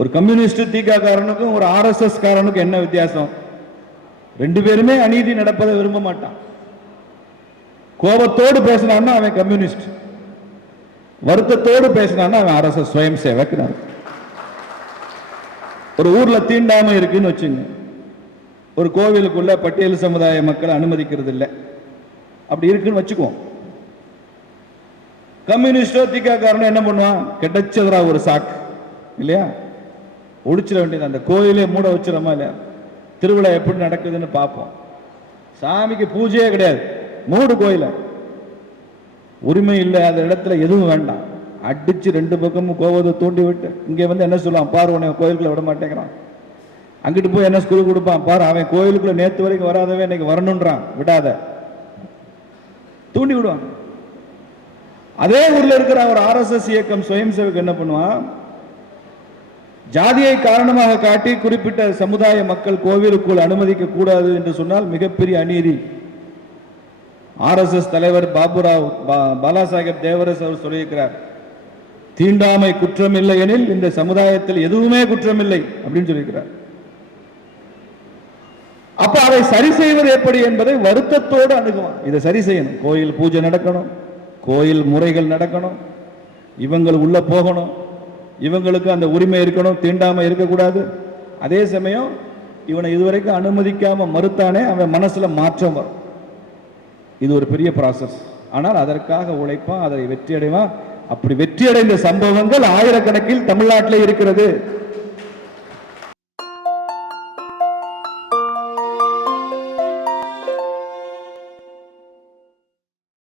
ஒரு கம்யூனிஸ்ட் திக காரனுக்கும் ஒரு RSS காரனுக்கும் என்ன வித்தியாசம்? ரெண்டு பேருமே அநீதி நடப்பதை விரும்ப மாட்டான். கோபத்தோடு பேசினான்னா அவன் கம்யூனிஸ்ட், வருத்தத்தோடு பேசினான்னா அவன் RSS சுயம் சேவக். ஒரு ஊர்ல தீண்டாமை இருக்குன்னு வச்சுங்க, ஒரு கோவிலுக்குள்ள பட்டியல் சமுதாய மக்களை அனுமதிக்கிறது இல்லை, அப்படி இருக்குன்னு வச்சுக்குவோம். கம்யூனிஸ்டோ திக காரணம் என்ன பண்ணுவான்? கிடைச்சதுரா ஒரு சாக்கு இல்லையா, ஒழிச்சிட வேண்டியது. அந்த கோயிலே மூட வச்சிடமா இல்லையா? திருவிழா எப்படி நடக்குதுன்னு பார்ப்போம். சாமிக்கு பூஜையே கிடையாது, மூடு கோயில. உரிமை இல்லை, அந்த இடத்துல எதுவும் வேண்டாம், அடிச்சு ரெண்டு பக்கமும் கோவத்தை தூண்டி விட்டு இங்கே வந்து என்ன சொல்லுவான்? பாரு, உன்னை கோயிலுக்குள்ள விட மாட்டேங்கிறான். அங்கிட்டு போய் என்ன ஸ்கூல் கொடுப்பான்? பாரு, அவன் கோயிலுக்குள்ள நேற்று வரைக்கும் வராதவன் இன்னைக்கு வரணுன்றான், விடாத, தூண்டி விடுவான். அதே ஊர்ல இருக்கிற ஒரு RSS இயக்கம் சுயம் சேவக் என்ன பண்ணுவான்? ஜாதியை காரணமாக காட்டி குறிப்பிட்ட சமுதாய மக்கள் கோவிலுக்குள் அனுமதிக்க கூடாது என்று சொன்னால் மிகப்பெரிய அநீதி. RSS தலைவர் பாபுராவ் பாலாசாஹேப் தேவரஸ் அவர் சொல்லியிருக்கிறார், தீண்டாமை குற்றம் இல்லை எனில் இந்த சமுதாயத்தில் எதுவுமே குற்றம் இல்லை அப்படின்னு சொல்லியிருக்கிறார். அப்ப அதை சரி செய்வது எப்படி என்பதை வருத்தத்தோடு அணுகுவான். இதை சரி செய்யணும், கோயில் பூஜை நடக்கணும், கோயில் முறைகள் நடக்கணும், இவங்கள் உள்ள போகணும், இவங்களுக்கு அந்த உரிமை இருக்கணும், தீண்டாமை இருக்கக்கூடாது. அதே சமயம் இவனை இதுவரைக்கும் அனுமதிக்காம மறுத்தானே, அவன் மனசுல மாற்றம் வரும். இது ஒரு பெரிய ப்ராசஸ். ஆனால் அதற்காக உழைப்பான், அதை வெற்றி அடைவான். அப்படி வெற்றி அடைந்த சம்பவங்கள் ஆயிரக்கணக்கில் தமிழ்நாட்டில் இருக்கிறது.